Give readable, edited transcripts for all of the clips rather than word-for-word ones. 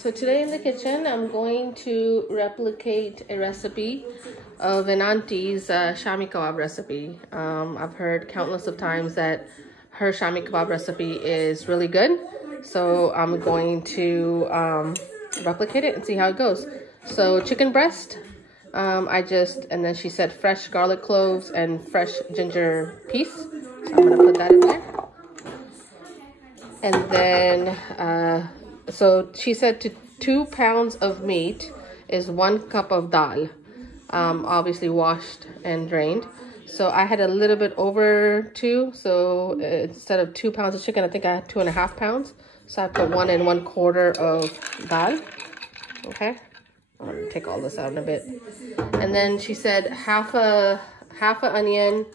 So today in the kitchen, I'm going to replicate a recipe of an auntie's Shami Kabob recipe. I've heard countless of times that her Shami Kabob recipe is really good. So I'm going to replicate it and see how it goes. So chicken breast, and then she said fresh garlic cloves and fresh ginger piece. So I'm gonna put that in there. And then, so she said 2 pounds of meat is 1 cup of dal, obviously washed and drained. So I had a little bit over 2. So instead of 2 pounds of chicken, I think I had 2.5 pounds. So I put 1 1/4 of dal. Okay, I'm gonna take all this out in a bit. And then she said half a onion,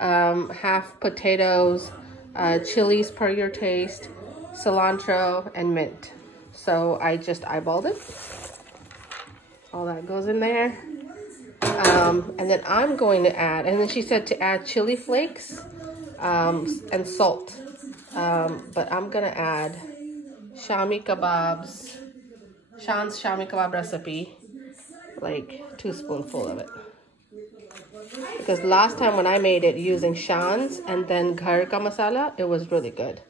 half potatoes, chilies per your taste, cilantro, and mint. So I just eyeballed it. All that goes in there. And then I'm going to add, and then she said to add chili flakes and salt. But I'm gonna add Shami Kabob's, Shan's Shami Kabob recipe, like 2 spoonfuls of it. Because last time when I made it using Shan's and then ghar ka masala, it was really good.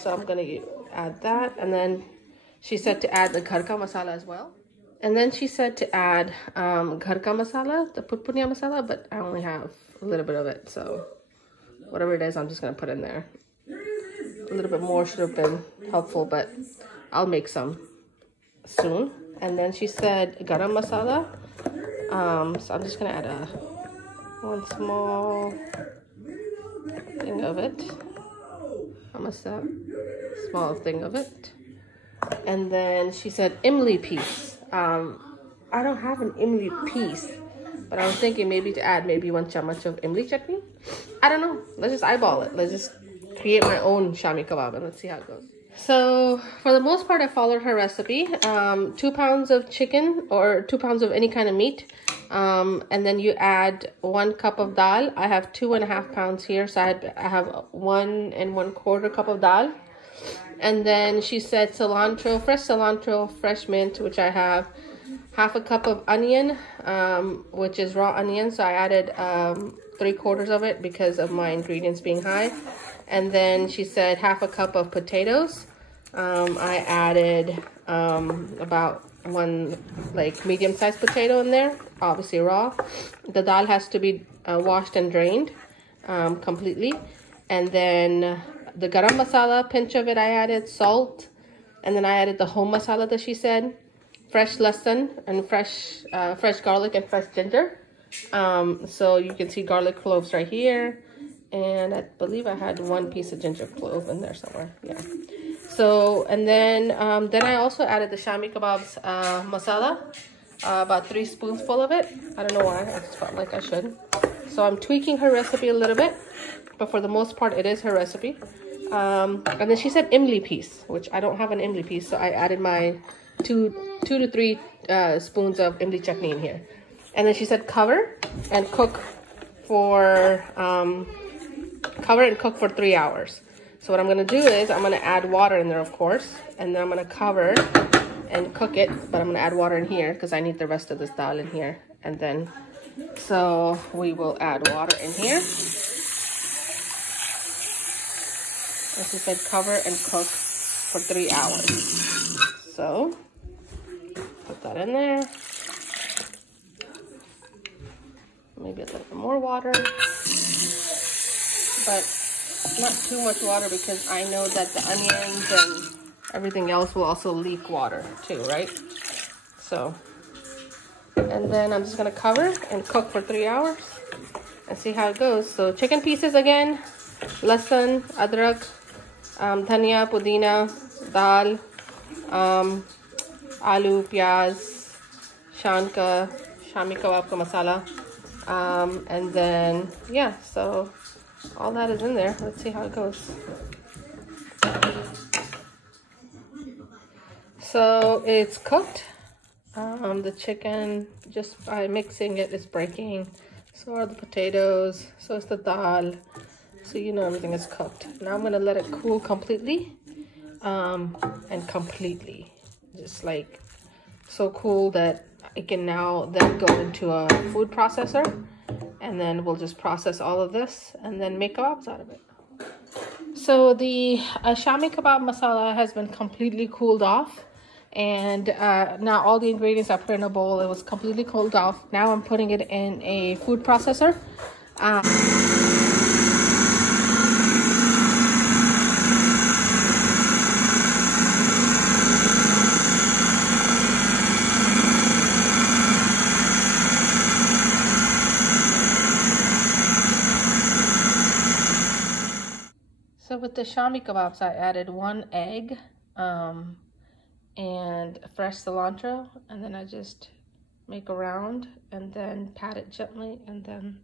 So I'm gonna add that, and then she said to add the ghar ka masala as well. And then she said to add ghar ka masala, the putpunia masala, but I only have a little bit of it, so whatever it is, I'm just gonna put in there. A little bit more should have been helpful, but I'll make some soon. And then she said garam masala. So I'm just gonna add one small thing of it. Almost a small thing of it. And then she said imli piece. I don't have an imli piece, but I was thinking maybe to add maybe 1 chamuch of imli chutney. I don't know. Let's just eyeball it. Let's just create my own Shami Kabob and let's see how it goes. So for the most part, I followed her recipe. 2 pounds of chicken or 2 pounds of any kind of meat. And then you add 1 cup of dal. I have 2.5 pounds here, so I have 1 1/4 cup of dal. And then she said cilantro, fresh mint, which I have. Half a cup of onion, which is raw onion. So I added 3/4 of it because of my ingredients being high. And then she said half a cup of potatoes. I added about 1 like medium-sized potato in there, obviously raw. The dal has to be washed and drained completely. And then the garam masala, pinch of it I added, salt. And then I added the home masala that she said, fresh lesson and fresh garlic and fresh ginger. So you can see garlic cloves right here. And I believe I had 1 piece of ginger clove in there somewhere. Yeah. So, and then I also added the Shami Kabob's masala, about 3 spoonsful of it. I don't know why, I just felt like I should. So I'm tweaking her recipe a little bit, but for the most part, it is her recipe. And then she said imli piece, which I don't have an imli piece, so I added my 2 to 3 spoons of imli chutney in here. And then she said cover and cook for 3 hours. So what I'm going to do is I'm going to add water in there, of course, and then I'm going to cover and cook it, but I'm going to add water in here because I need the rest of this dal in here. And then, so we will add water in here. As I said, cover and cook for 3 hours. So, put that in there. Maybe a little bit more water. But not too much water because I know that the onions and everything else will also leak water too, right? So, and then I'm just gonna cover and cook for 3 hours and see how it goes. So chicken pieces again, lasan, adrak, dhania, pudina, dal, aloo, pyaz, Shan ka, Shami Kabob ka masala, and then yeah, so all that is in there. Let's see how it goes. So it's cooked. The chicken, just by mixing it, is breaking. So are the potatoes. So is the dal. So you know everything is cooked. Now I'm gonna let it cool completely, and completely. just like so cool that it can now then go into a food processor, and then we'll just process all of this and then make kebabs out of it. So the Shami Kabob masala has been completely cooled off, and now all the ingredients are put in a bowl. It was completely cooled off. Now I'm putting it in a food processor. So with the Shami kebabs, I added 1 egg and fresh cilantro, and then I just make a round and then pat it gently and then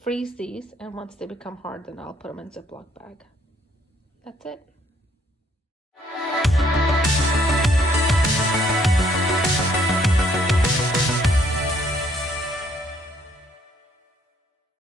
freeze these. And once they become hard, then I'll put them in a Ziploc bag. That's it.